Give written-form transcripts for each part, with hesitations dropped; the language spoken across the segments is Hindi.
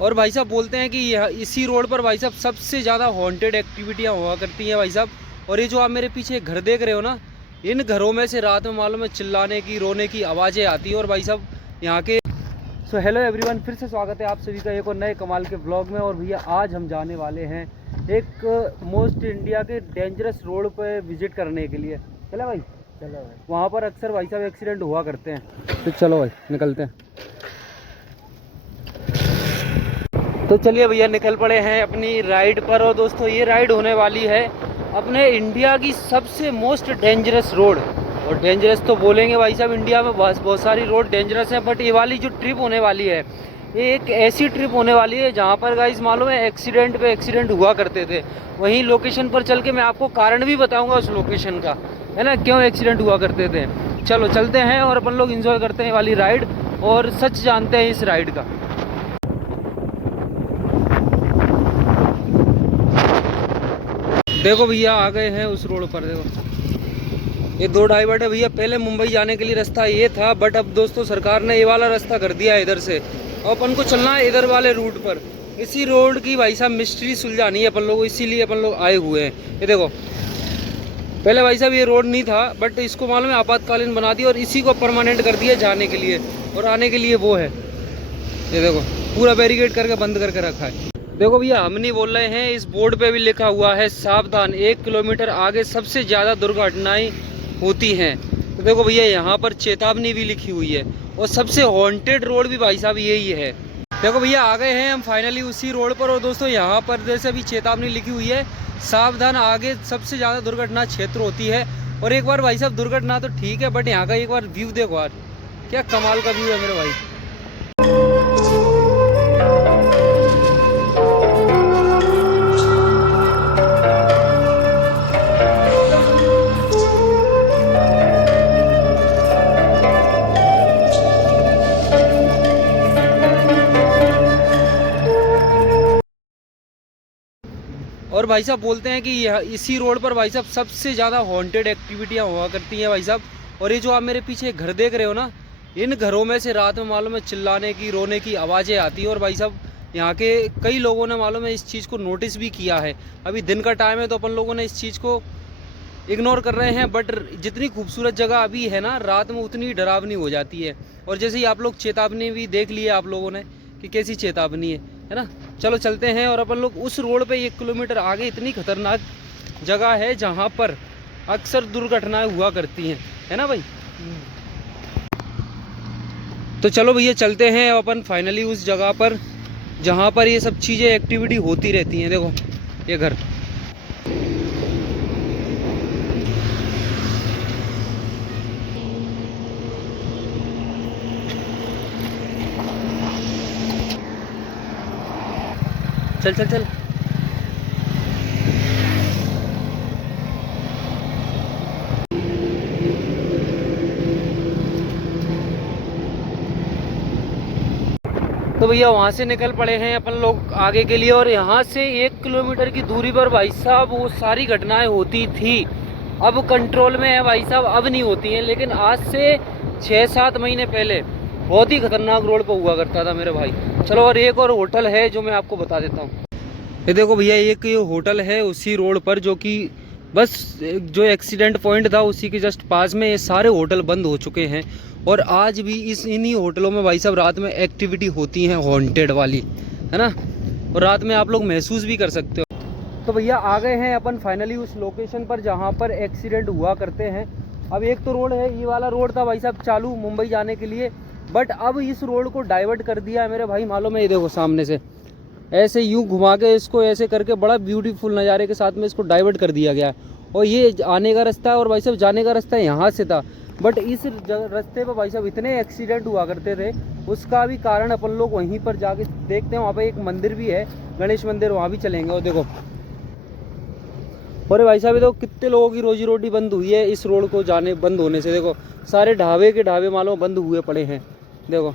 और भाई साहब बोलते हैं कि इसी रोड पर भाई साहब सबसे ज़्यादा हॉन्टेड एक्टिविटियाँ हुआ करती हैं भाई साहब। और ये जो आप मेरे पीछे घर देख रहे हो ना, इन घरों में से रात में मालूम है चिल्लाने की, रोने की आवाज़ें आती हैं। और भाई साहब यहाँ के हेलो एवरीवन, फिर से स्वागत है आप सभी का एक और नए कमाल के ब्लॉग में। और भैया आज हम जाने वाले हैं एक मोस्ट इंडिया के डेंजरस रोड पर विजिट करने के लिए। चलो भाई, चलो भाई। वहाँ पर अक्सर भाई साहब एक्सीडेंट हुआ करते हैं, तो चलो भाई निकलते हैं। तो चलिए भैया निकल पड़े हैं अपनी राइड पर। और दोस्तों ये राइड होने वाली है अपने इंडिया की सबसे मोस्ट डेंजरस रोड। और डेंजरस तो बोलेंगे भाई साहब, इंडिया में बहुत सारी रोड डेंजरस हैं, बट ये वाली जो ट्रिप होने वाली है ये एक ऐसी ट्रिप होने वाली है जहाँ पर गाइस मालूम है एक्सीडेंट पे एक्सीडेंट हुआ करते थे। वहीं लोकेशन पर चल के मैं आपको कारण भी बताऊँगा उस लोकेशन का, है ना, क्यों एक्सीडेंट हुआ करते थे। चलो चलते हैं और अपन लोग इंजॉय करते हैं वाली राइड और सच जानते हैं इस राइड का। देखो भैया आ गए हैं उस रोड पर। देखो ये दो डाइवर्ट है भैया। पहले मुंबई जाने के लिए रास्ता ये था, बट अब दोस्तों सरकार ने ये वाला रास्ता कर दिया है इधर से, और अपन को चलना है इधर वाले रूट पर। इसी रोड की भाई साहब मिस्ट्री सुलझानी है अपन लोग, इसीलिए अपन लोग आए हुए हैं। ये देखो पहले भाई साहब ये रोड नहीं था, बट इसको मालूम है आपातकालीन बना दिया और इसी को परमानेंट कर दिया जाने के लिए, और आने के लिए वो है। ये देखो पूरा बैरिकेड करके बंद करके रखा है। देखो भैया हम नहीं बोल रहे हैं, इस बोर्ड पे भी लिखा हुआ है सावधान, 1 किलोमीटर आगे सबसे ज़्यादा दुर्घटनाएं होती हैं। तो देखो भैया यहाँ पर चेतावनी भी लिखी हुई है, और सबसे हॉन्टेड रोड भी भाई साहब यही है। देखो भैया आ गए हैं हम फाइनली उसी रोड पर। और दोस्तों यहाँ पर जैसे भी चेतावनी लिखी हुई है सावधान, आगे सबसे ज़्यादा दुर्घटना क्षेत्र होती है। और एक बार भाई साहब दुर्घटना तो ठीक है, बट यहाँ का एक बार व्यू देखो यार, क्या कमाल का व्यू है मेरे भाई। और भाई साहब बोलते हैं कि इसी रोड पर भाई साहब सबसे ज़्यादा हॉन्टेड एक्टिविटियाँ हुआ करती हैं भाई साहब। और ये जो आप मेरे पीछे घर देख रहे हो ना, इन घरों में से रात में मालूम है चिल्लाने की, रोने की आवाज़ें आती हैं। और भाई साहब यहाँ के कई लोगों ने मालूम है इस चीज़ को नोटिस भी किया है। अभी दिन का टाइम है तो अपन लोगों ने इस चीज़ को इग्नोर कर रहे हैं, बट जितनी खूबसूरत जगह अभी है ना, रात में उतनी डरावनी हो जाती है। और जैसे ही आप लोग चेतावनी भी देख लिए आप लोगों ने कि कैसी चेतावनी है ना। चलो चलते हैं और अपन लोग उस रोड पे 1 किलोमीटर आगे इतनी खतरनाक जगह है जहाँ पर अक्सर दुर्घटनाएं हुआ करती हैं, है ना भाई। तो चलो भैया चलते हैं अपन फाइनली उस जगह पर जहाँ पर ये सब चीज़ें एक्टिविटी होती रहती हैं। देखो ये घर, चल चल चल। तो भैया वहाँ से निकल पड़े हैं अपन लोग आगे के लिए। और यहाँ से 1 किलोमीटर की दूरी पर भाई साहब वो सारी घटनाएं होती थी, अब कंट्रोल में है भाई साहब, अब नहीं होती हैं। लेकिन आज से 6-7 महीने पहले बहुत ही खतरनाक रोड पर हुआ करता था मेरे भाई। चलो और एक और होटल है जो मैं आपको बता देता हूँ। ये देखो भैया एक ये होटल है उसी रोड पर, जो कि बस जो एक्सीडेंट पॉइंट था उसी के जस्ट पास में। ये सारे होटल बंद हो चुके हैं, और आज भी इन्हीं होटलों में भाई साहब रात में एक्टिविटी होती हैं हॉन्टेड वाली, है ना। और रात में आप लोग महसूस भी कर सकते हो। तो भैया आ गए हैं अपन फाइनली उस लोकेशन पर जहाँ पर एक्सीडेंट हुआ करते हैं। अब एक तो रोड है, ये वाला रोड था भाई साहब चालू मुंबई जाने के लिए, बट अब इस रोड को डाइवर्ट कर दिया है मेरे भाई, मालूम है। ये देखो सामने से ऐसे यूँ घुमा के इसको ऐसे करके बड़ा ब्यूटीफुल नज़ारे के साथ में इसको डाइवर्ट कर दिया गया है। और ये आने का रास्ता है और भाई साहब जाने का रास्ता यहाँ से था, बट इस रास्ते पर भाई साहब इतने एक्सीडेंट हुआ करते थे। उसका भी कारण अपन लोग वहीं पर जाके देखते हैं। वहाँ पर एक मंदिर भी है, गणेश मंदिर, वहाँ भी चलेंगे। और देखो और भाई साहब ये देखो कितने लोगों की रोजी रोटी बंद हुई है इस रोड को जाने बंद होने से। देखो सारे ढाबे के ढाबे मालूम बंद हुए पड़े हैं, देखो।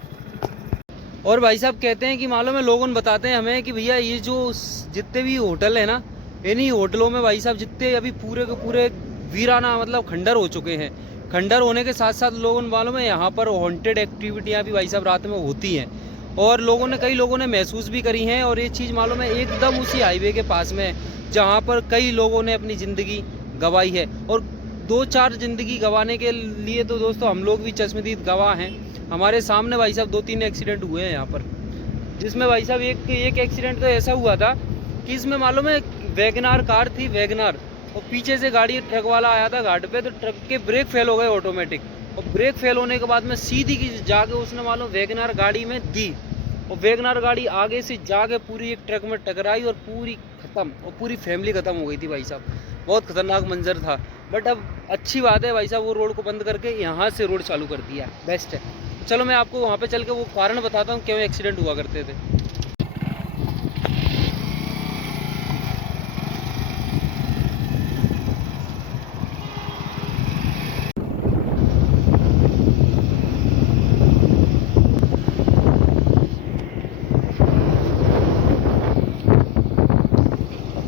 और भाई साहब कहते हैं कि मालूम है, लोगों ने बताते हैं हमें कि भैया ये जो जितने भी होटल है ना, इन्हीं होटलों में भाई साहब जितने अभी पूरे के पूरे वीराना मतलब खंडर हो चुके हैं। खंडर होने के साथ साथ लोगों ने मालूम है यहाँ पर हॉन्टेड एक्टिविटियाँ भी भाई साहब रात में होती हैं। और कई लोगों ने महसूस भी करी हैं। और ये चीज़ मालूम है एकदम उसी हाईवे के पास में है जहाँ पर कई लोगों ने अपनी ज़िंदगी गंवाई है। और 2-4 ज़िंदगी गंवाने के लिए तो दोस्तों हम लोग भी चश्मदीद गवाह हैं। हमारे सामने भाई साहब 2-3 एक्सीडेंट हुए हैं यहाँ पर, जिसमें भाई साहब एक एक्सीडेंट तो ऐसा हुआ था कि इसमें मालूम है वैगनार कार थी, वैगनार, और पीछे से गाड़ी ट्रक वाला आया था घाट पे, तो ट्रक के ब्रेक फेल हो गए ऑटोमेटिक। और ब्रेक फेल होने के बाद में सीधी की जाके उसने मालूम वैगनार गाड़ी में दी, और वैगनार गाड़ी आगे से जाके पूरी एक ट्रक में टकराई और पूरी ख़त्म, और पूरी फैमिली ख़त्म हो गई थी भाई साहब। बहुत ख़तरनाक मंजर था। बट अब अच्छी बात है भाई साहब, वो रोड को बंद करके यहाँ से रोड चालू कर दिया, बेस्ट है। चलो मैं आपको वहाँ पे चल के वो कारण बताता हूँ क्यों एक्सीडेंट हुआ करते थे।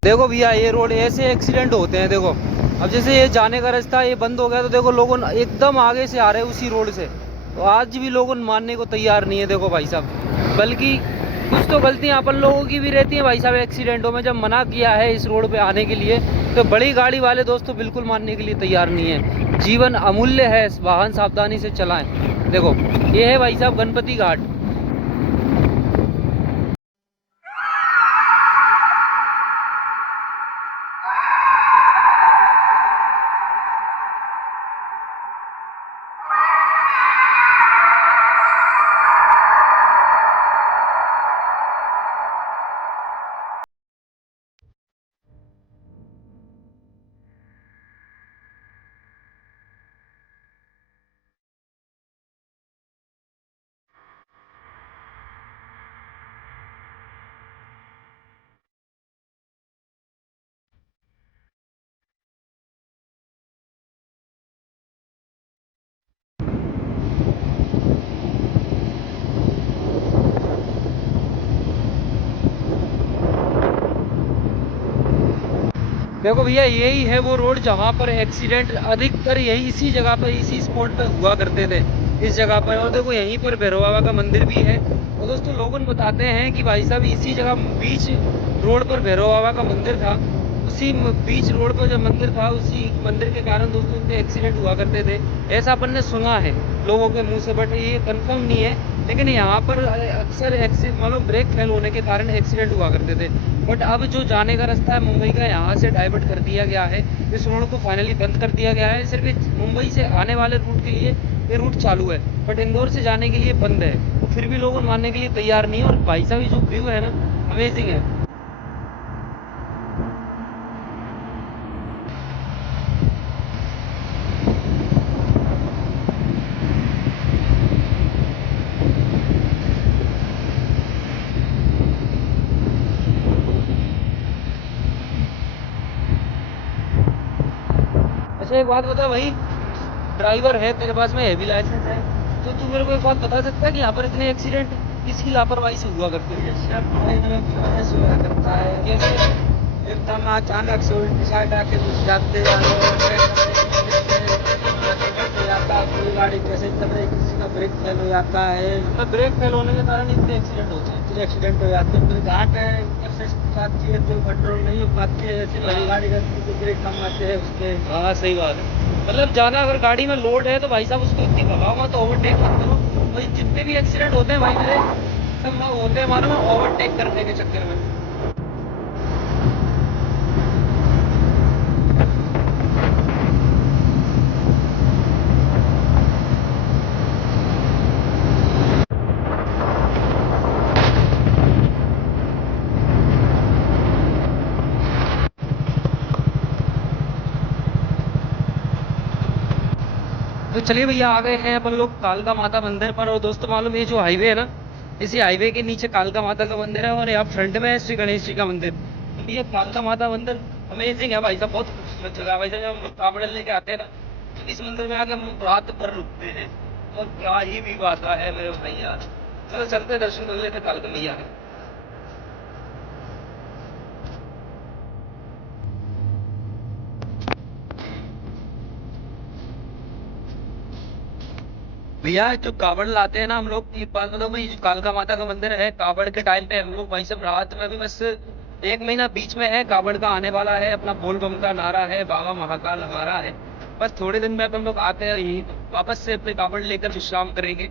देखो भैया ये रोड ऐसे एक्सीडेंट होते हैं। देखो अब जैसे ये जाने का रास्ता ये बंद हो गया, तो देखो लोगों एकदम आगे से आ रहे हैं उसी रोड से, तो आज भी लोगों मानने को तैयार नहीं है। देखो भाई साहब, बल्कि कुछ तो गलतियां अपन लोगों की भी रहती हैं भाई साहब। एक्सीडेंटों में जब मना किया है इस रोड पे आने के लिए, तो बड़ी गाड़ी वाले दोस्तों बिल्कुल मानने के लिए तैयार नहीं है। जीवन अमूल्य है, वाहन सावधानी से चलाएं। देखो ये है भाई साहब गणपति घाट। देखो भैया यही है वो रोड जहाँ पर एक्सीडेंट अधिकतर यही इसी जगह पर इसी स्पॉट पर हुआ करते थे, इस जगह पर। और देखो यहीं पर भैरव बाबा का मंदिर भी है। और दोस्तों लोग बताते हैं कि भाई साहब इसी जगह बीच रोड पर भैरव बाबा का मंदिर था। उसी बीच रोड पर जो मंदिर था उसी मंदिर के कारण दोस्तों इतने एक्सीडेंट हुआ करते थे, ऐसा अपन ने सुना है लोगों के मुंह से। बट ये कंफर्म नहीं है, लेकिन यहाँ पर अक्सर एक्सीडेंट मतलब ब्रेक फेल होने के कारण एक्सीडेंट हुआ करते थे। बट अब जो जाने का रास्ता है मुंबई का, यहाँ से डाइवर्ट कर दिया गया है, इस रोड को फाइनली बंद कर दिया गया है। सिर्फ मुंबई से आने वाले रूट के लिए ये रूट चालू है, बट इंदौर से जाने के लिए बंद है। तो फिर भी लोग मानने के लिए तैयार नहीं है। और भाई साहब जो व्यू है ना, अमेजिंग है। अच्छा एक बात बता भाई, ड्राइवर है तेरे पास में, हैवी लाइसेंस है, तो तू मेरे को एक बात बता सकता है कि यहाँ पर इतने एक्सीडेंट किसकी लापरवाही से हुआ करते हैं? हुआ करता है। कैसे? एकदम अचानक से उल्टी साइड आके घुस जाते हैं जाता है, कोई गाड़ी कैसे चल रही, किसी का ब्रेक फेल हो जाता है, मतलब ब्रेक फेल होने के कारण इतने एक्सीडेंट होते हैं। फिर एक्सीडेंट हो जाते हैं। फिर घाट है, एक्सेस आती है तो कंट्रोल नहीं हो पाती है, ऐसी बड़ी गाड़ी रहती है तो ब्रेक कम आते हैं उसके। हाँ सही बात है। मतलब ज़्यादा अगर गाड़ी में लोड है तो भाई साहब उसको इतनी भगाओ मत, ओवरटेक मत करो। भाई जितने भी एक्सीडेंट होते हैं भाई मेरे, सब लोग होते हैं मालूम है ओवरटेक करने के चक्कर में। तो चलिए भैया आ गए हैं अपन लोग कालका माता मंदिर पर। और दोस्तों मालूम ये जो हाईवे है ना, इसी हाईवे के नीचे कालका माता का मंदिर है, और यहाँ फ्रंट में है श्री गणेश जी का मंदिर। तो ये कालका माता मंदिर अमेजिंग है भाई साहब, बहुत खूबसूरत जगह है भाई साहब। जब हम लोग कांवड़ लेके आते हैं ना, तो इस मंदिर में आके हम लोग रात भर रुकते हैं। और क्या ही भी बात है मेरे भैया। चलो चलते हैं, दर्शन कर लेते हैं कालका मैया के। भैया जो कावड़ लाते हैं ना हम लोग, ये बात बताओ भाई, जो कालका माता का मंदिर है, कावड़ के टाइम पे हम लोग भाई सब रात में भी बस 1 महीना बीच में है, कावड़ का आने वाला है, अपना बोल बम का नारा है, बाबा महाकाल हमारा है, बस थोड़े दिन में अपन लोग आते हैं यही वापस से अपने कावड़ लेकर विश्राम करेंगे।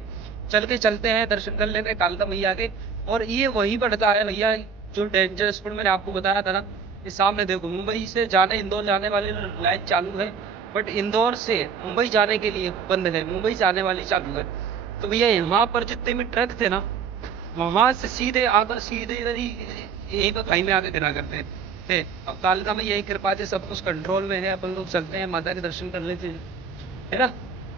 चलते हैं दर्शन कर लेते हैं कालका मैया के। और ये वही पड़ता है भैया जो डेंजर स्पॉट मैंने आपको बताया था ना, ये सामने देखो, मुंबई से जाने इंदौर जाने वाली लाइन चालू है, बट इंदौर से मुंबई जाने के लिए बंद है, मुंबई से आने वाली चालू है। तो भैया यहाँ पर जितने भी ट्रक थे ना, वहां से सीधे आकर सीधे इधर ही यहीं पर खाई में आके गिरा करते थे। अब कालका में यही कृपा से सब कुछ कंट्रोल में है, अपन लोग चलते हैं माता के दर्शन कर लेते हैं, है ना।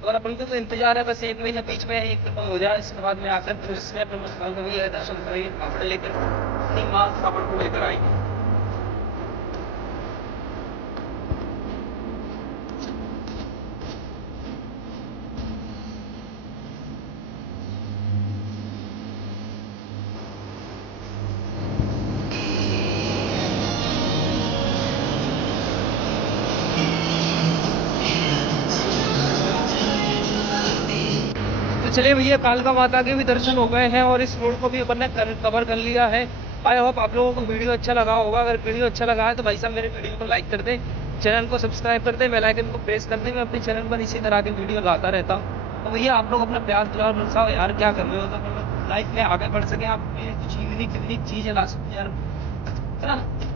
और अपन को तो इंतजार है बस 1 महीना बीच में एक कृपा हो जाए, इसके बाद में आकर फिर से अपन कालका मैया के दर्शन करेंगे, कापड़ लेकर अपनी माँ कापड़ को लेकर आएंगे। तो चलिए भैया, कालका माता के भी दर्शन हो गए हैं और इस रोड को भी अपन ने कवर कर लिया है। आई होप आप लोगों को वीडियो अच्छा लगा होगा। अगर वीडियो अच्छा लगा है तो भाई साहब मेरे वीडियो को लाइक कर दें, चैनल को सब्सक्राइब कर दें, बेल आइकन को प्रेस कर दें। मैं अपने चैनल पर इसी तरह के वीडियो लाता रहता हूँ। तो भैया आप लोग अपना प्यार दुलार बरसाओ यार, क्या कर रहे हो तो लाइफ में आगे बढ़ सके, आप कुछ यूनिक चीज़ें ला सकते हैं यार, है ना।